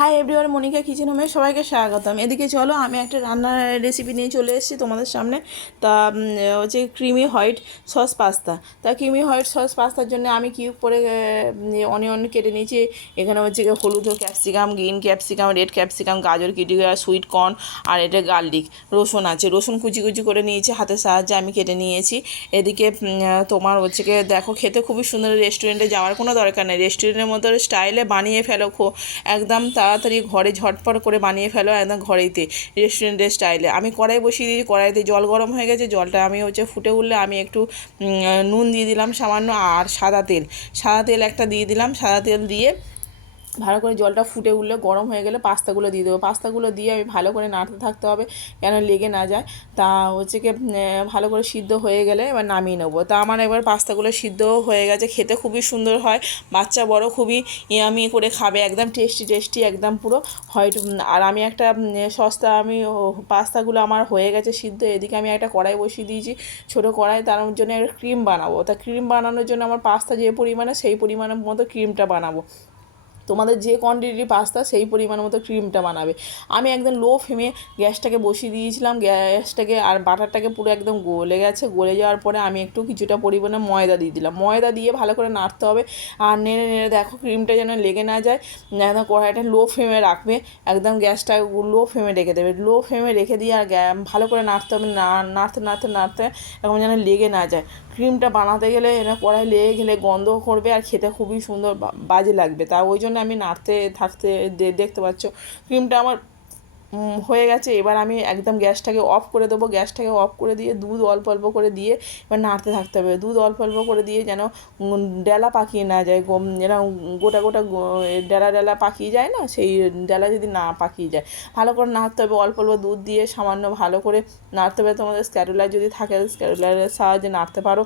Hi everyone, Monika kitchen হোমে সবাইকে স্বাগতম। এদিকে চলো, আমি একটা রান্নার রেসিপি নিয়ে চলে এসেছি তোমাদের সামনে। তা হচ্ছে ক্রিমি হোয়াইট সস পাস্তা। তা ক্রিমি হোয়াইট সস পাস্তার জন্য আমি কিউব করে অনিয়ন কেটে নিয়েছি। এখানে হচ্ছে হলুদ ও capsicum, green capsicum, red capsicum, গাজর কেটে সুইট কর্ন, আর এটা গার্লিক, রসুন আছে, রসুন কুচি কুচি করে নিয়েছি, হাতের সাহায্যে আমি কেটে নিয়েছি। এদিকে তোমার হচ্ছে দেখো, খেতে খুবই সুন্দর। রেস্টুরেন্টে যাওয়ার কোনো দরকার নেই, রেস্টুরেন্টের মতো স্টাইলে বানিয়ে ফেলো একদম তাড়াতাড়ি ঘরে ঝটপট করে বানিয়ে ফেলো একদম ঘরেইতে, রেস্টুরেন্টের স্টাইলে। আমি কড়াই বসিয়ে দিয়েছি, কড়াইতে জল গরম হয়ে গেছে, জলটা আমি ফুটে উঠলে আমি একটু নুন দিয়ে দিলাম সামান্য, আর সাদা তেল একটা দিয়ে দিলাম। সাদা তেল দিয়ে ভালো করে জলটা ফুটে উঠলে, গরম হয়ে গেলে পাস্তাগুলো দিয়ে দেবো। পাস্তাগুলো দিয়ে আমি ভালো করে নাড়তে থাকতে হবে কেন লেগে না যায়। তা ভালো করে সিদ্ধ হয়ে গেলে এবার নামিয়ে নেবো। তা আমার এবার পাস্তাগুলো সিদ্ধ হয়ে গেছে, খেতে খুবই সুন্দর হয়, বাচ্চা বড় খুবই ইয়ামি করে খাবে, একদম টেস্টি একদম পুরো হোয়াইট। আর আমি একটা পাস্তাগুলো আমার হয়ে গেছে সিদ্ধ। এদিকে আমি একটা কড়াই বসিয়ে দিয়েছি, ছোটো কড়াই, তার জন্য একটা ক্রিম বানাবো। তা ক্রিম বানানোর জন্য আমার পাস্তা যে পরিমাণে, সেই পরিমাণের মতো ক্রিমটা বানাবো। তোমাদের যে কোয়ান্টিটি পাস্তা সেই পরিমাণ মতো ক্রিমটা বানাবে। আমি একদম লো ফ্লেমে গ্যাসটাকে বসিয়ে দিয়েছিলাম, গ্যাসটাকে, আর বাটারটাকে পুরো একদম গলে গেছে। গলে যাওয়ার পরে আমি একটু কিছুটা পরিমাণে ময়দা দিয়ে দিলাম। ময়দা দিয়ে ভালো করে নাড়তে হবে, আর নেড়ে নেড়ে দেখো ক্রিমটা যেন লেগে না যায়। একদম কড়াইটা লো ফ্লেমে রাখবে, একদম গ্যাসটা লো ফ্লেমে রেখে দেবে। লো ফ্লেমে রেখে দিয়ে আর ভালো করে নাড়তে হবে, নাড়তে এরকম যেন লেগে না যায়। ক্রিমটা বানাতে গেলে কড়াই লেগে গেলে গন্ধ করবে, আর খেতে খুবই সুন্দর বাজে লাগবে। তা ওই জন্য আমি নাড়তে থাকতে দেখতে পাচ্ছ ক্রিমটা আমার হয়ে গেছে। এবার আমি একদম গ্যাসটাকে অফ করে দেবো। গ্যাসটাকে অফ করে দিয়ে দুধ অল্প অল্প করে দিয়ে এবার নাড়তে থাকতে হবে। দুধ অল্প অল্প করে দিয়ে যেন ডেলা পাকিয়ে না যায়, এরা গোটা ডেলা পাকিয়ে যায় না, সেই ডেলা যদি না পাকিয়ে যায়, ভালো করে নাড়তে হবে। অল্প অল্প দুধ দিয়ে সামান্য ভালো করে নাড়তে হবে। তোমাদের স্ক্যারুলার যদি থাকে, স্ক্যারুলারের সাহায্যে নাড়তে পারো।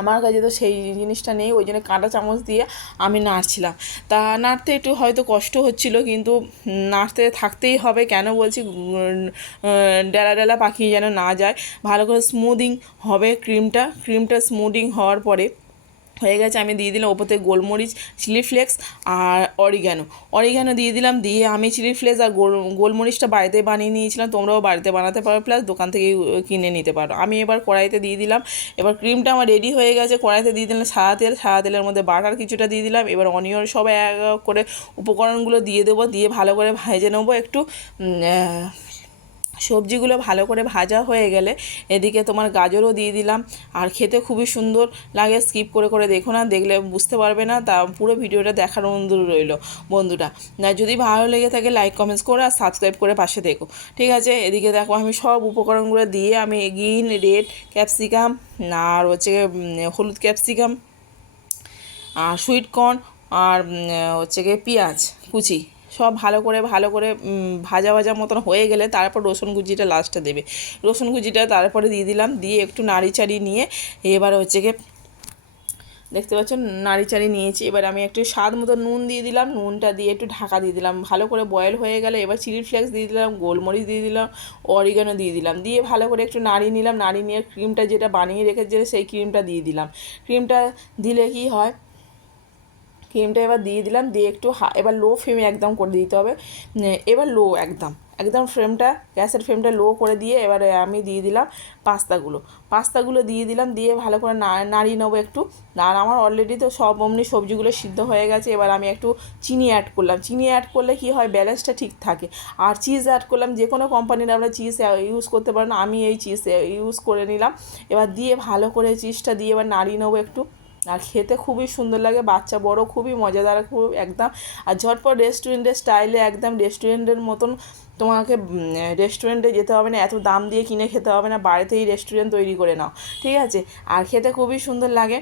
আমার কাছে তো সেই জিনিসটা নেই, ওই জন্য কাঁটা চামচ দিয়ে আমি নাড়ছিলাম। তা নাড়তে একটু হয়তো কষ্ট হচ্ছিলো, কিন্তু নাড়তে থাকতেই হবে। কেন বলছি, ডেলা পাকিয়ে যেন না যায়, ভালো করে স্মুদিং হবে ক্রিমটা স্মুদিং হওয়ার পরে হয়ে গেছে। আমি দিয়ে দিলাম ওপর থেকে গোলমরিচ, চিলি ফ্লেক্স, আর অরিগ্যানো দিয়ে দিলাম। দিয়ে আমি চিলি ফ্লেক্স আর গোলমরিচটা বাড়িতে বানিয়ে নিয়েছিলাম, তোমরাও বাড়িতে বানাতে পারো, প্লাস দোকান থেকে কিনে নিতে পারো। আমি এবার কড়াইতে দিয়ে দিলাম। এবার ক্রিমটা আমার রেডি হয়ে গেছে। কড়াইতে দিয়ে দিলাম সাদা তেলের মধ্যে বাটার কিছুটা দিয়ে দিলাম। এবার অনিয়ন সব এক করে উপকরণগুলো দিয়ে দেবো, দিয়ে ভালো করে ভেজে নেবো একটু। সবজিগুলো ভালো করে ভাজা হয়ে গেলে এদিকে তোমার গাজরও দিয়ে দিলাম, আর খেতে খুবই সুন্দর লাগে। স্কিপ করে দেখো না, দেখলে বুঝতে পারবে না। তা পুরো ভিডিওটা দেখার অনুরোধ রইল বন্ধুরা। না যদি ভালো লেগে থাকে লাইক কমেন্টস করে আর সাবস্ক্রাইব করে পাশে দেখো, ঠিক আছে। এদিকে দেখো আমি সব উপকরণগুলো দিয়ে আমি গ্রিন, রেড ক্যাপসিকাম, আর হলুদ ক্যাপসিকাম, আর সুইট কর্ন, আর পেঁয়াজ কুচি সব ভালো করে ভাজা মতন হয়ে গেলে তারপর রসুন কুচিটা লাস্টে দেবে। রসুন কুচিটা তারপরে দিয়ে দিলাম, দিয়ে একটু নাড়ি চাড়ি নিয়ে এবার দেখতে পাচ্ছ নাড়ি চাড়ি নিয়েছি। এবার আমি একটু স্বাদ মতো নুন দিয়ে দিলাম, নুনটা দিয়ে একটু ঢাকা দিয়ে দিলাম। ভালো করে বয়েল হয়ে গেলে এবার চিলি ফ্লেক্স দিয়ে দিলাম, গোলমরিচ দিয়ে দিলাম, অরিগানো দিয়ে দিলাম, দিয়ে ভালো করে একটু নাড়িয়ে নিলাম। নাড়িয়ে নিয়ে ক্রিমটা যেটা বানিয়ে রেখেছে সেই ক্রিমটা দিয়ে দিলাম। ক্রিমটা দিলে কি হয়, ক্রিমটা এবার দিয়ে দিলাম, দিয়ে একটু এবার লো ফ্লেমে একদম করে দিতে হবে। এবার একদম গ্যাসের ফ্লেমটা লো করে দিয়ে এবারে আমি দিয়ে দিলাম পাস্তাগুলো দিয়ে দিলাম, দিয়ে ভালো করে নাড়িয়ে নেবো একটু। আর আমার অলরেডি তো সব সবজিগুলো সিদ্ধ হয়ে গেছে। এবার আমি একটু চিনি অ্যাড করলাম। চিনি অ্যাড করলে কি হয়, ব্যালেন্সটা ঠিক থাকে। আর চিজ অ্যাড করলাম, যে কোনো কোম্পানির আমরা চিজ ইউজ করতে পারেন, আমি এই চিজ ইউজ করে নিলাম। এবার দিয়ে ভালো করে চিজটা দিয়ে এবার নাড়িয়ে নেবো একটু। আর খেতে খুবই সুন্দর লাগে, বাচ্চা বড় খুবই মজাদার, খুব একদম। আর ঝটপট রেস্টুরেন্টের স্টাইলে, একদম রেস্টুরেন্টের মতন। তোমাকে রেস্টুরেন্টে যেতে হবে না, এত দাম দিয়ে কিনে খেতে হবে না, বাড়িতেই রেস্টুরেন্ট তৈরি করে নাও, ঠিক আছে। আর খেতে খুবই সুন্দর লাগে,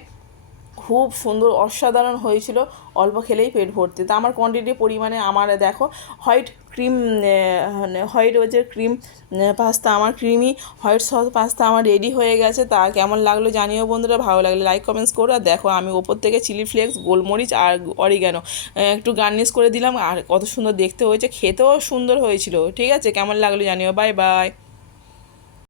খুব সুন্দর অসাধারণ হয়েছিল, অল্প খেলেই পেট ভর্তি। তা আমার কোয়ান্টিটি পরিমাণে আমার দেখো হোয়াইট ক্রিম পাস্তা, আমার ক্রিমি হোয়াইট সস পাস্তা আমার রেডি হয়ে গেছে। তা কেমন লাগলো জানিও বন্ধুরা, ভালো লাগলে লাইক কমেন্টস করো। আর দেখো আমি ওপর থেকে চিলি ফ্লেক্স, গোলমরিচ আর অরিগ্যানো একটু গার্নিশ করে দিলাম, আর কত সুন্দর দেখতে হয়েছে, খেতেও সুন্দর হয়েছিল, ঠিক আছে। কেমন লাগলো জানিও, বাই বাই।